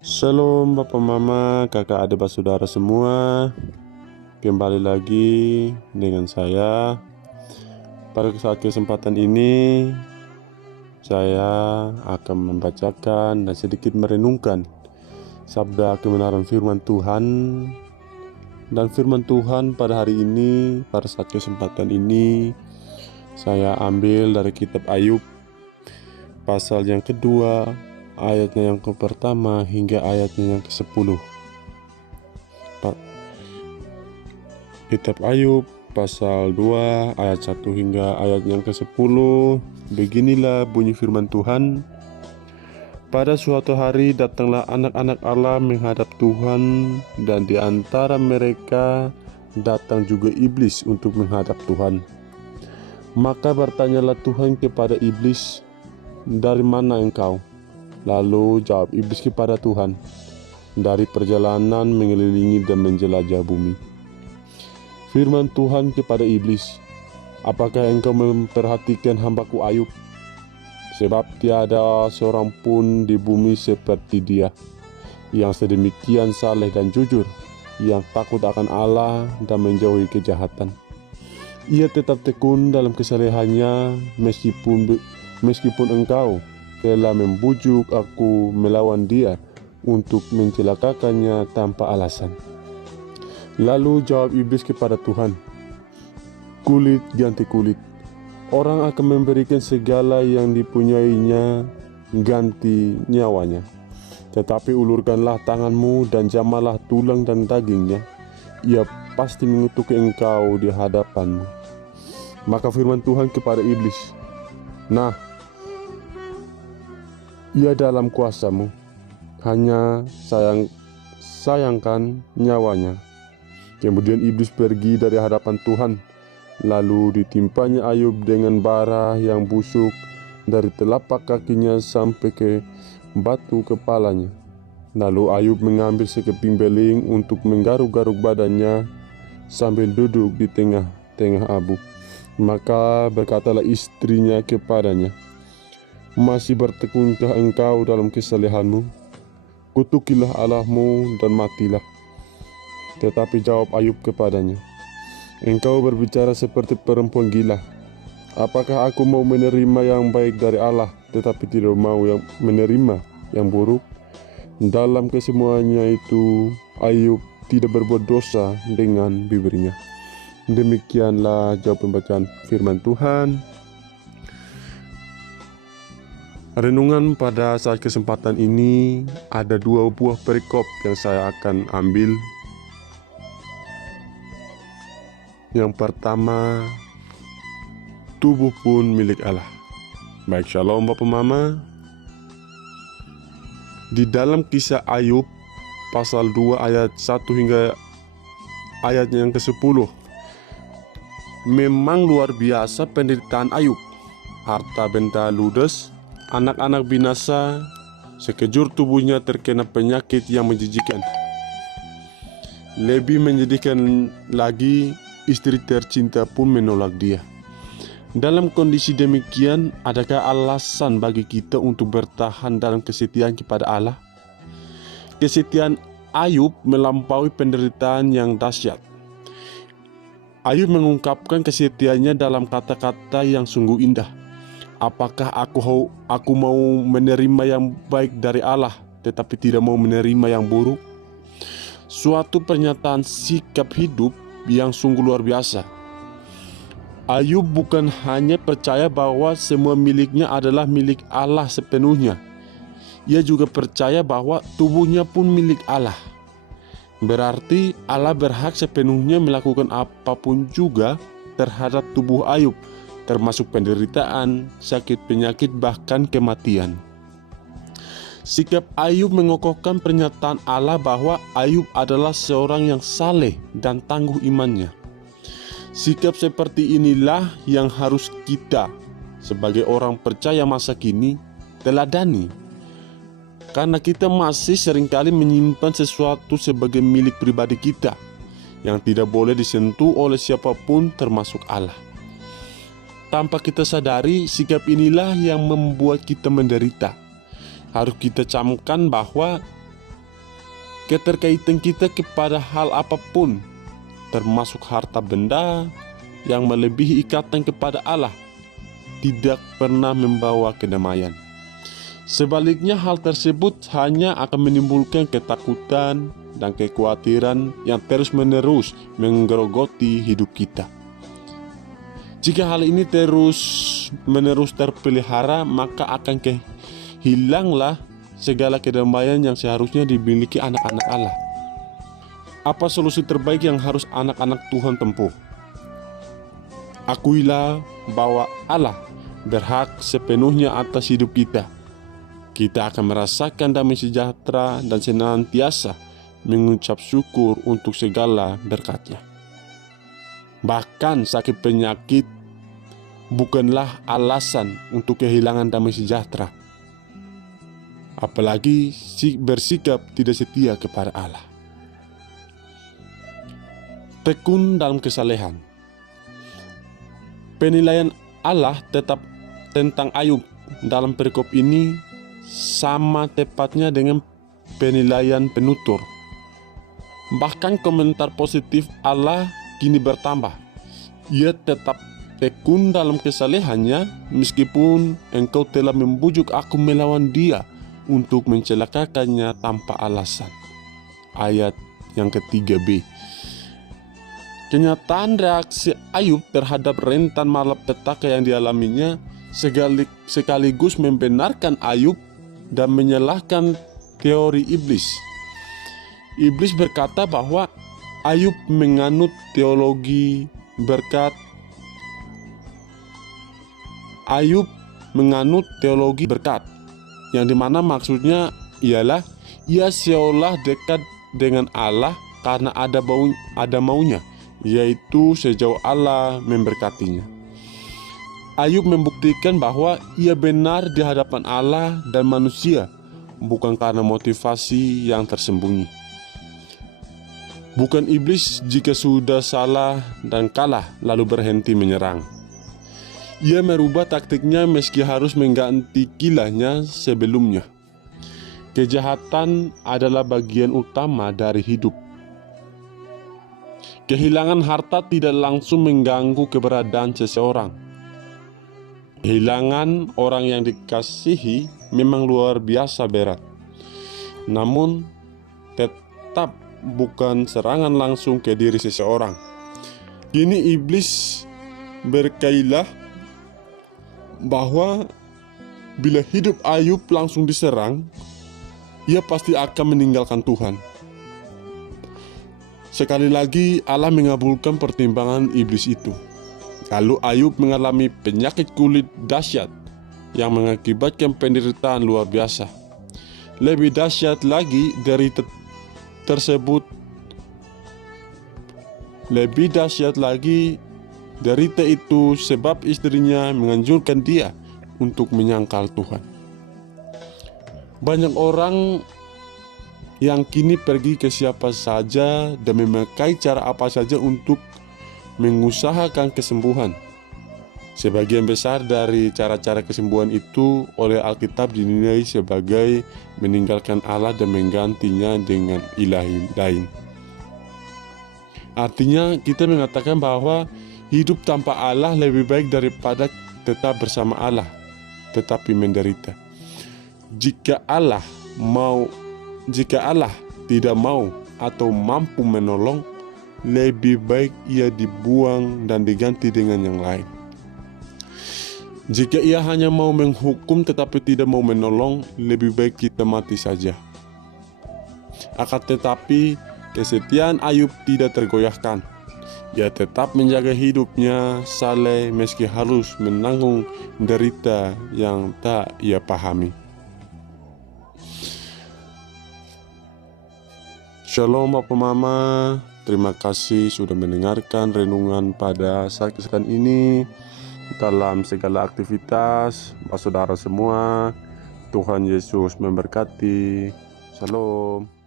Shalom Bapak Mama, kakak adik saudara semua. Kembali lagi dengan saya. Pada saat kesempatan ini saya akan membacakan dan sedikit merenungkan sabda kebenaran firman Tuhan. Dan firman Tuhan pada hari ini, pada saat kesempatan ini, saya ambil dari kitab Ayub pasal yang kedua, ayatnya yang pertama hingga ayatnya yang ke-10. Kitab Ayub pasal 2 ayat 1 hingga ayat yang ke-10. Beginilah bunyi firman Tuhan. Pada suatu hari datanglah anak-anak Allah menghadap Tuhan, dan di antara mereka datang juga iblis untuk menghadap Tuhan. Maka bertanyalah Tuhan kepada iblis, "Dari mana engkau?" Lalu jawab iblis kepada Tuhan, "Dari perjalanan mengelilingi dan menjelajah bumi." Firman Tuhan kepada iblis, "Apakah engkau memperhatikan hambaku Ayub? Sebab tiada seorang pun di bumi seperti dia, yang sedemikian saleh dan jujur, yang takut akan Allah dan menjauhi kejahatan. Ia tetap tekun dalam kesalehannya, meskipun engkau telah membujuk aku melawan dia untuk mencelakakannya tanpa alasan." Lalu jawab iblis kepada Tuhan, "Kulit ganti kulit. Orang akan memberikan segala yang dipunyainya ganti nyawanya. Tetapi ulurkanlah tanganmu dan jamalah tulang dan dagingnya. Ia pasti mengutuk engkau di hadapanmu." Maka firman Tuhan kepada iblis, "Nah, ia dalam kuasamu. Hanya sayangkan nyawanya." Kemudian iblis pergi dari hadapan Tuhan. Lalu ditimpanya Ayub dengan bara yang busuk dari telapak kakinya sampai ke batu kepalanya. Lalu Ayub mengambil sekeping beling untuk menggaruk-garuk badannya sambil duduk di tengah-tengah abu. Maka berkatalah istrinya kepadanya, "Masih bertekunkah engkau dalam kesalehanmu? Kutukilah Allahmu dan matilah." Tetapi jawab Ayub kepadanya, "Engkau berbicara seperti perempuan gila. Apakah aku mau menerima yang baik dari Allah, tetapi tidak mau menerima yang buruk?" Dalam kesemuanya itu, Ayub tidak berbuat dosa dengan bibirnya. Demikianlah jawab pembacaan firman Tuhan. Renungan pada saat kesempatan ini ada dua buah perikop yang saya akan ambil. Yang pertama, tubuh pun milik Allah. Baik, shalom Bapak Mama. Di dalam kisah Ayub pasal 2 ayat 1 hingga ayatnya yang ke-10, memang luar biasa penderitaan Ayub. Harta benda ludes, anak-anak binasa, sekejur tubuhnya terkena penyakit yang menjijikan. Lebih menyedihkan lagi, istri tercinta pun menolak dia. Dalam kondisi demikian, adakah alasan bagi kita untuk bertahan dalam kesetiaan kepada Allah? Kesetiaan Ayub melampaui penderitaan yang dahsyat. Ayub mengungkapkan kesetiaannya dalam kata-kata yang sungguh indah. "Apakah aku mau menerima yang baik dari Allah, tetapi tidak mau menerima yang buruk?" Suatu pernyataan sikap hidup yang sungguh luar biasa. Ayub bukan hanya percaya bahwa semua miliknya adalah milik Allah sepenuhnya. Ia juga percaya bahwa tubuhnya pun milik Allah. Berarti Allah berhak sepenuhnya melakukan apapun juga terhadap tubuh Ayub, termasuk penderitaan, sakit penyakit, bahkan kematian. Sikap Ayub mengokohkan pernyataan Allah bahwa Ayub adalah seorang yang saleh dan tangguh imannya. Sikap seperti inilah yang harus kita sebagai orang percaya masa kini teladani. Karena kita masih seringkali menyimpan sesuatu sebagai milik pribadi kita yang tidak boleh disentuh oleh siapapun termasuk Allah. Tanpa kita sadari, sikap inilah yang membuat kita menderita. Harus kita camkan bahwa keterkaitan kita kepada hal apapun, termasuk harta benda yang melebihi ikatan kepada Allah, tidak pernah membawa kedamaian. Sebaliknya, hal tersebut hanya akan menimbulkan ketakutan dan kekhawatiran yang terus-menerus menggerogoti hidup kita. Jika hal ini terus-menerus terpelihara, maka akan hilanglah segala kedamaian yang seharusnya dimiliki anak-anak Allah. Apa solusi terbaik yang harus anak-anak Tuhan tempuh? Akuilah bahwa Allah berhak sepenuhnya atas hidup kita. Kita akan merasakan damai sejahtera dan senantiasa mengucap syukur untuk segala berkat-Nya. Bahkan sakit penyakit bukanlah alasan untuk kehilangan damai sejahtera, apalagi bersikap tidak setia kepada Allah. Tekun dalam kesalehan. Penilaian Allah tetap tentang Ayub dalam perikop ini sama tepatnya dengan penilaian penutur. Bahkan komentar positif Allah kini bertambah. Ia tetap tekun dalam kesalehannya meskipun engkau telah membujuk aku melawan dia untuk mencelakakannya tanpa alasan. Ayat yang ketiga-B. Kenyataan reaksi Ayub terhadap rentan malapetaka yang dialaminya sekaligus membenarkan Ayub dan menyalahkan teori iblis. Iblis berkata bahwa Ayub menganut teologi berkat. Ayub menganut teologi berkat, yang dimana maksudnya ialah ia seolah dekat dengan Allah karena ada maunya, yaitu sejauh Allah memberkatinya. Ayub membuktikan bahwa ia benar di hadapan Allah dan manusia, bukan karena motivasi yang tersembunyi. Bukan iblis jika sudah salah dan kalah lalu berhenti menyerang. Ia merubah taktiknya meski harus mengganti kilahnya sebelumnya. Kejahatan adalah bagian utama dari hidup. Kehilangan harta tidak langsung mengganggu keberadaan seseorang. Kehilangan orang yang dikasihi memang luar biasa berat. Namun tetap bukan serangan langsung ke diri seseorang. Kini iblis berkailah bahwa bila hidup Ayub langsung diserang, ia pasti akan meninggalkan Tuhan. Sekali lagi Allah mengabulkan pertimbangan iblis itu. Lalu Ayub mengalami penyakit kulit dahsyat yang mengakibatkan penderitaan luar biasa. Lebih dahsyat lagi derita itu sebab istrinya menganjurkan dia untuk menyangkal Tuhan. Banyak orang yang kini pergi ke siapa saja dan memakai cara apa saja untuk mengusahakan kesembuhan. Sebagian besar dari cara-cara kesembuhan itu oleh Alkitab dinilai sebagai meninggalkan Allah dan menggantinya dengan ilahi lain. Artinya kita mengatakan bahwa hidup tanpa Allah lebih baik daripada tetap bersama Allah tetapi menderita. Jika Allah tidak mau atau mampu menolong, lebih baik ia dibuang dan diganti dengan yang lain. Jika ia hanya mau menghukum tetapi tidak mau menolong, lebih baik kita mati saja. Akan tetapi kesetiaan Ayub tidak tergoyahkan. Ia tetap menjaga hidupnya saleh meski harus menanggung derita yang tak ia pahami. Shalom Bapak Mama, terima kasih sudah mendengarkan renungan pada saat kesekian ini. Dalam segala aktivitas, saudara semua, Tuhan Yesus memberkati. Shalom.